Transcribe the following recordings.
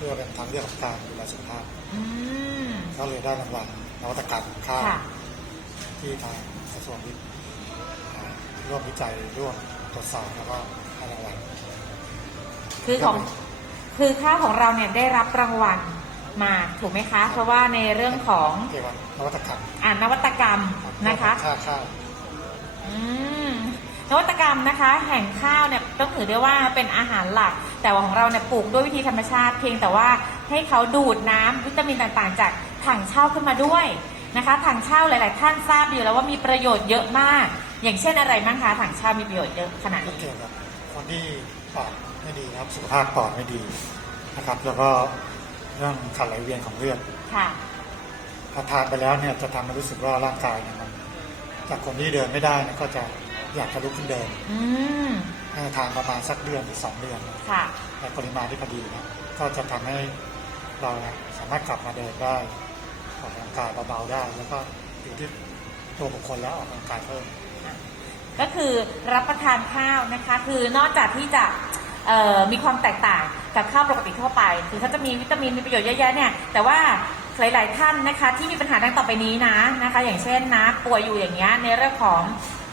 พื่อเป็นทางเลือกของการดูแลสุขภาพอืม ก็เลยได้รางวัลนวัตกรรมข้าวค่ะ ที่ทางกระทรวงวิทย์อ่าร่วมวิจัยร่วมตรวจสอบแล้วก็ให้รางวัล คือของคือข้าวของเราเนี่ยได้รับรางวัลมาถูกไหมคะ เพราะว่าในเรื่องของเกี่ยวกับนวัตกรรมอ่านวัตกรรมนะคะ ค่าข้าวอืมนวัตกรรมนะคะ แห่งข้าวเนี่ยต้องถือได้ว่าเป็นอาหารหลัก แต่ว่าของเราเนี่ยปลูกด้วยวิธีธรรมชาติ เพียงแต่ว่าให้เขาดูดน้ำวิตามินต่างๆ จากถังเช่าขึ้นมาด้วยนะคะถังเช่าหลาย ๆ ท่านทราบอยู่แล้วว่ามีประโยชน์เยอะมาก อย่างเช่นอะไรบ้างคะถังเช่ามีประโยชน์เยอะขนาดก็นี้เกี่ยวกับคนที่ปอดไม่ดีนะครับสุขภาพปอดไม่ดีนะครับ แล้วก็เรื่องขัดไหลเวียนของเลือดค่ะพอทานไปแล้วเนี่ยจะทำให้รู้สึกว่าร่างกายเนี่ยมันจากคนที่เดินไม่ได้เนี่ยก็จะอยากจะลุกขึ้นเดินอืม ให้ทานประมาณสักเดือนหรือสองเดือนค่ะในปริมาณที่พอดีนะก็จะทำให้เราเนี่ยสามารถกลับมาเดินได้ออกกำลังกายเบาๆได้ แล้วก็อยู่ที่ตัวบุคคลแล้วออกกำลังกายเพิ่มก็คือรับประทานข้าวนะคะ คือนอกจากที่จะเอ่อมีความแตกต่างกับข้าวปกติทั่วไป คือเขาจะมีวิตามินมีประโยชน์เยอะแยะเนี่ยแต่ว่าหลาย ๆ ท่านนะคะ ที่มีปัญหาดังต่อไปนี้นะนะคะ อย่างเช่นนะป่วยอยู่อย่างเงี้ยในเรื่องของ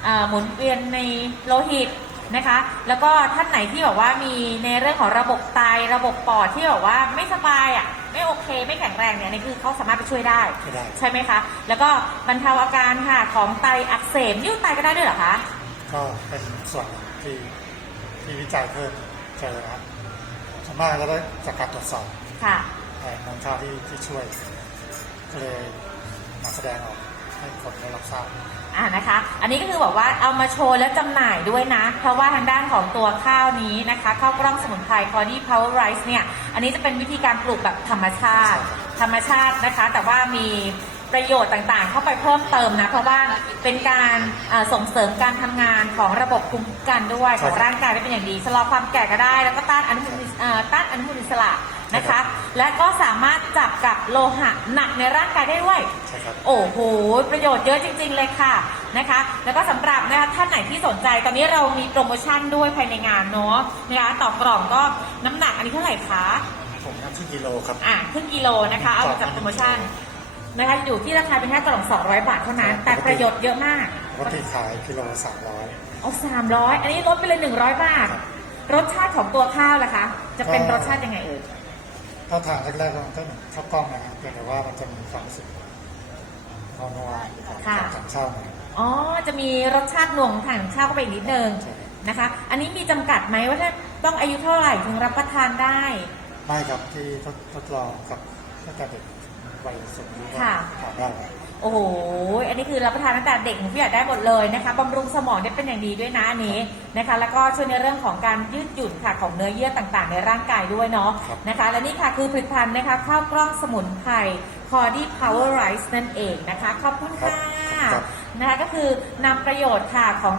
เออหมุนเวียนในโลหิต นะคะ แล้วก็ท่านไหนที่แบบว่ามีในเรื่องของระบบไตระบบปอดที่แบบว่าไม่สบายอะไม่โอเคไม่แข็งแรงเนี่ยนี่คือเขาสามารถไปช่วยได้ ช่วยได้ ใช่ไหมคะ แล้วก็บรรเทาอาการค่ะของไตอักเสบนิ้วไตก็ได้ด้วยเหรอคะก็เป็นส่วนหนึ่งที่ที่วิจัยเพิ่มเจอนะครับส่วนมากก็ได้จากการตรวจสอบค่ะ แต่น้องข้าวที่ที่ช่วยก็เลยมาแสดงออก ให้คนได้รับทราบ อ่านะคะ อันนี้ก็คือบอกว่าเอามาโชว์และจำหน่ายด้วยนะ เพราะว่าทางด้านของตัวข้าวนี้นะคะข้าวกล้องสมุนไพร Body Power Rice เนี่ย อันนี้จะเป็นวิธีการปลูกแบบธรรมชาติ ธรรมชาตินะคะ แต่ว่ามีประโยชน์ต่างๆ เข้าไปเพิ่มเติมนะ เพราะว่าเป็นการอ่อส่งเสริมการทำงานของระบบภูมิคุ้มกันด้วย ของร่างกายได้เป็นอย่างดีชะลอความแก่ก็ได้ แล้วก็ต้านอนุมูลอิสอ่อต้านอนุมูลอิสระนะคะ และก็สามารถจับกับโลหะหนักในร่างกายได้ด้วย ใช่ครับ โอ้โห ประโยชน์เยอะจริง ๆ เลยค่ะนะคะ แล้วก็สำหรับนะคะท่านไหนที่สนใจตอนนี้เรามีโปรโมชั่นด้วยภายในงานเนาะนะคะต่อกล่องก็น้ำหนักอันนี้เท่าไหร่คะผมนับที่กิโลครับ อะครึ่งกิโลนะคะเอามาจากโปรโมชั่นนะคะอยู่ที่ราคาเป็นแค่กล่อง 200 บาทเท่านั้น แต่ประโยชน์เยอะมาก ปกติขายกิโลสามร้อย เอา300อันนี้ลดไปเลย100บาท รสชาติของตัวข้าวล่ะคะ จะเป็นรสชาติยังไงเอ่ย ถ้าทานแรกๆก็มันก็เหมือนข้าวกล้องนะครับเพียงแต่ว่ามันจะมีความรู้สึกนัวๆของค่ะถังเช่าหน่อยอ๋อ จะมีรสชาติหน่วงของถังเช่าเข้าไปอีกนิดนึงใช่นะคะ อันนี้มีจำกัดไหมว่าถ้าต้องอายุเท่าไหร่ถึงรับประทานได้ ไม่ครับที่ทดทดลองกับตั้งแต่เด็กวัยสูงอายุก็ค่ะ ทานได้ โอ้โห อันนี้คือรับประทานตั้งแต่เด็กถึงผู้ใหญ่ได้หมดเลยนะคะบำรุงสมองได้เป็นอย่างดีด้วยนะอันนี้นะคะ แล้วก็ช่วยในเรื่องของการยืดหยุ่นค่ะของเนื้อเยื่อต่างๆ ในร่างกายด้วยเนาะครับนะคะ และนี่ค่ะคือผลิตภัณฑ์นะคะข้าวกล้องสมุนไพร Cody Power Rice นั่นเองนะคะ ขอบคุณค่ะครับนะคะก็คือนำประโยชน์ค่ะของ